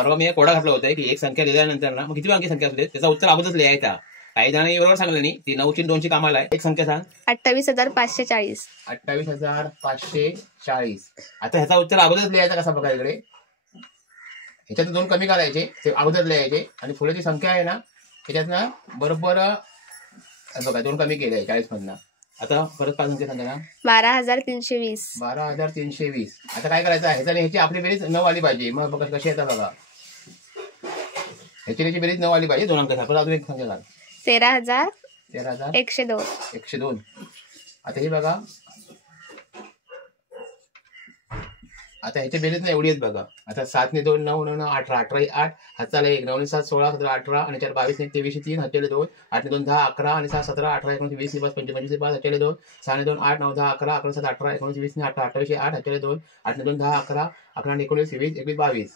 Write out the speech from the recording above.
परवा मी कोडा घातला होता की एक संख्या लिहिल्यानंतर ना मग किती अंकी संख्या असते त्याचा उत्तर अगोदरच लिहायचा. काही जणांनी बरोबर सांगलं नाही, ती 9 ची 2 ची कामाला आहे. एक संख्या सांग. 28,540. 28,540. आता ह्याचा उत्तर अगोदरच लिहायचा कसा बघा इकडे. ह्याच्यात 2 कमी करायचे, ते अगोदर लिहायचे आणि पुढे जी संख्या आहे ना त्याच्यात ना बरोबर बघा 2 कमी केले 40 मधनं. आता परत काय संख्या सांगा ना. 12,320. 12,320. आता काय करायचं आहे, ह्याचा ह्याची आपली बेरीज 9 आली पाहिजे. मग बघा कशी येतात बघा, ह्याची बेरीज 9 आली पाहिजे. 2 अंक. परत अजून एक संख्या सांग. 13,102. 102. आता हे बघा, आता ह्याच्या बेरीज ना एवढी आहेत बघा. आता 7 ने 2 9 9 18 18 8 हाताला 1 9 ने 7 16 17 18 आणि 4 22 ने 23 3 हाताला 2 8 ने 2 10 11 आणि 7 17 18 19 20 25 25 5 हाताला 2 6 ने 2 8 9 10 11 11 7 18 19 20 8 28 8 हाताला 2 8 ने 2 10 11 11 19 20 21 22.